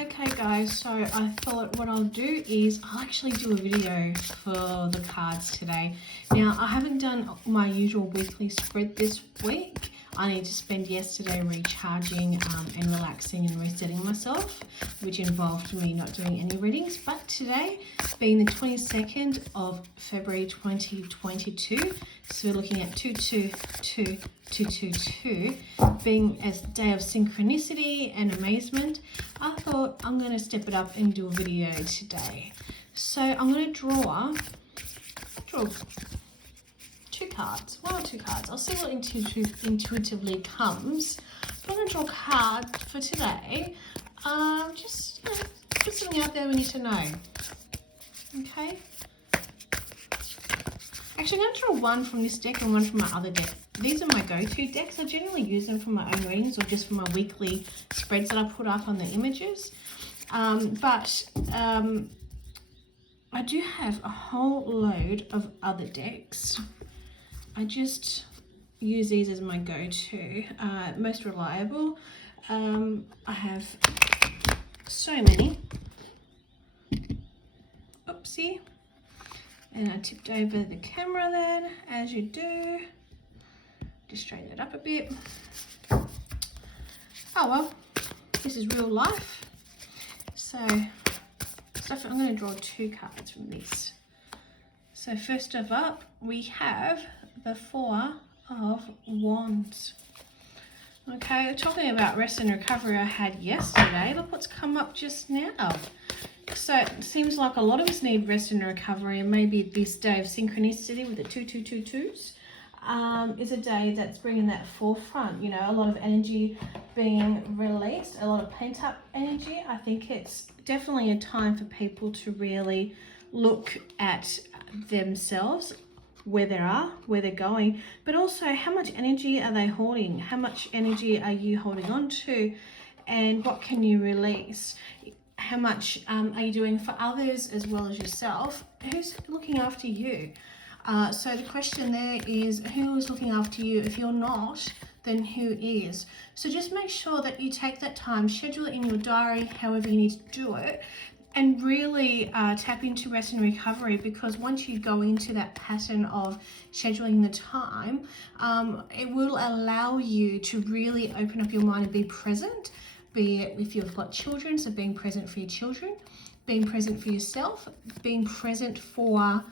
Okay guys, so I thought what I'll do is I'll actually do a video for the cards today. Now, I haven't done my usual weekly spread this week. I need to spend yesterday recharging and relaxing and resetting myself, which involved me not doing any readings. But today, being the 22nd of February 2022, so we're looking at 222222, being a day of synchronicity and amazement, I thought I'm going to step it up and do a video today. So I'm going to draw two cards, one or two cards. I'll see what intuitively comes. But I'm going to draw a card for today. Just put something out there we need to know. Okay. Actually, I'm going to draw one from this deck and one from my other deck. These are my go-to decks. I generally use them for my own readings or just for my weekly spreads that I put up on the images. But I do have a whole load of other decks. I just use these as my go-to, most reliable. I have so many. Oopsie. And I tipped over the camera then, as you do. Just straighten it up a bit. Oh well, this is real life. So, I'm going to draw two cards from this. So first of up, we have the Four of Wands. Okay, talking about rest and recovery I had yesterday, look what's come up just now. So it seems like a lot of us need rest and recovery, and maybe this day of synchronicity with the 2222s is a day that's bringing that forefront, you know, a lot of energy being released, a lot of pent up energy. I think it's definitely a time for people to really look at themselves, where they are, where they're going, but also how much energy are they holding? How much energy are you holding on to, and what can you release? How much are you doing for others as well as yourself? Who's looking after you? So the question there is, who is looking after you? If you're not, then who is? So just make sure that you take that time, schedule it in your diary, however you need to do it, and really tap into rest and recovery, because once you go into that pattern of scheduling the time, it will allow you to really open up your mind and be present. Be it if you've got children, so being present for your children, being present for yourself, being present for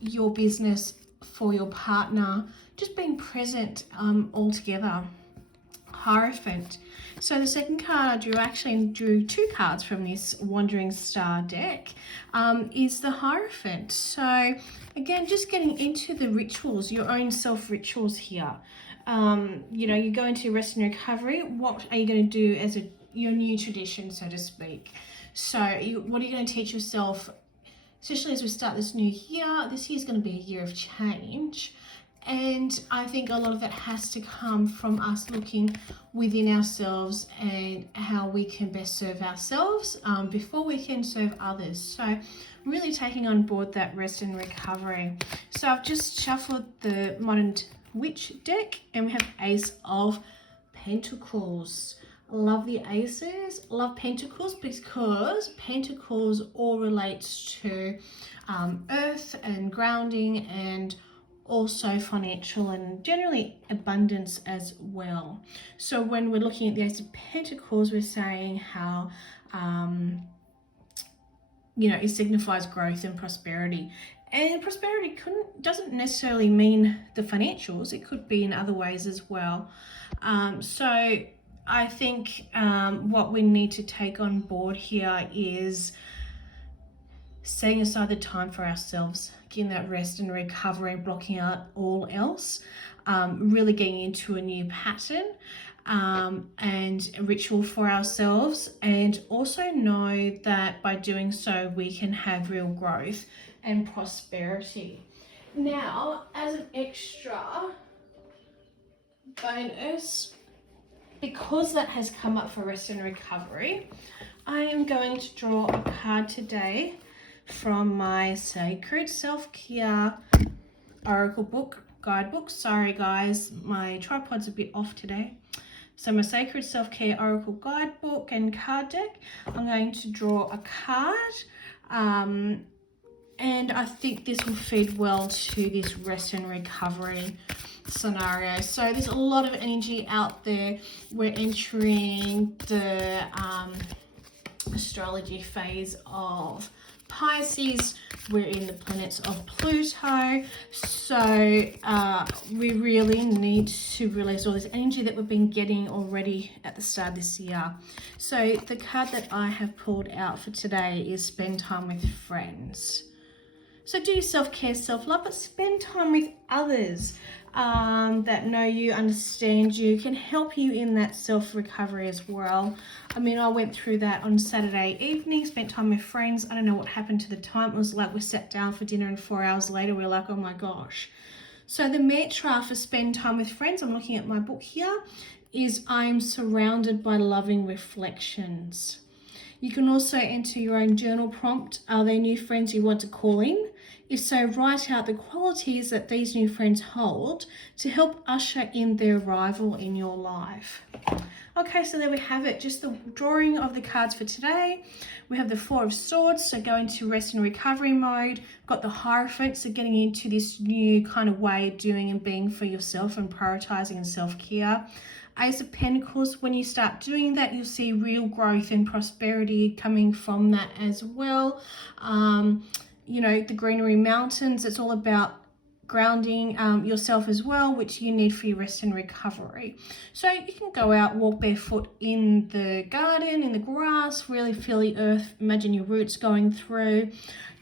your business, for your partner, just being present altogether. Hierophant. So the second card I drew two cards from this Wandering Star deck, is the Hierophant. So again, just getting into the rituals, your own self rituals here. You know, you go into rest and recovery. What are you going to do as your new tradition, so to speak? So what are you going to teach yourself, especially as we start this new year? This year is going to be a year of change. And I think a lot of that has to come from us looking within ourselves and how we can best serve ourselves before we can serve others. So really taking on board that rest and recovery. So I've just shuffled the Modern Witch deck, and we have Ace of Pentacles. Love the aces, love Pentacles, because Pentacles all relates to earth and grounding, and also financial and generally abundance as well. So when we're looking at the Ace of Pentacles, we're saying how you know, it signifies growth and prosperity. And prosperity doesn't necessarily mean the financials. It could be in other ways as well. So I think what we need to take on board here is setting aside the time for ourselves, getting that rest and recovery, blocking out all else, really getting into a new pattern and a ritual for ourselves, and also know that by doing so we can have real growth and prosperity. Now, as an extra bonus, because that has come up for rest and recovery, I am going to draw a card today from my Sacred Self-Care Oracle book, guidebook. Sorry guys, my tripod's a bit off today. So my Sacred Self-Care Oracle Guidebook and card deck. I'm going to draw a card. And I think this will feed well to this rest and recovery scenario. So there's a lot of energy out there. We're entering the astrology phase of Pisces. We're in the planets of Pluto. So we really need to release all this energy that we've been getting already at the start of this year. So the card that I have pulled out for today is spend time with friends. So do self-care, self-love, but spend time with others that know you, understand you, can help you in that self-recovery as well. I mean, I went through that on Saturday evening, spent time with friends. I don't know what happened to the time. It was like we sat down for dinner and 4 hours later, we were like, oh my gosh. So the mantra for spend time with friends, I'm looking at my book here, is I'm surrounded by loving reflections. You can also enter your own journal prompt. Are there new friends you want to call in? If so, write out the qualities that these new friends hold to help usher in their arrival in your life. Okay, so there we have it. Just the drawing of the cards for today. We have the Four of Swords, so go into rest and recovery mode. Got the Hierophant, so getting into this new kind of way of doing and being for yourself and prioritizing and self-care. Ace of Pentacles, when you start doing that, you'll see real growth and prosperity coming from that as well. You know, the Greenery Mountains, it's all about grounding yourself as well, which you need for your rest and recovery. So you can go out, walk barefoot in the garden, in the grass, really feel the earth, imagine your roots going through.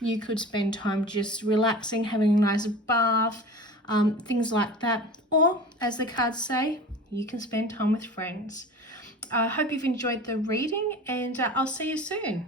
You could spend time just relaxing, having a nice bath, things like that. Or, as the cards say, you can spend time with friends. I hope you've enjoyed the reading, and I'll see you soon.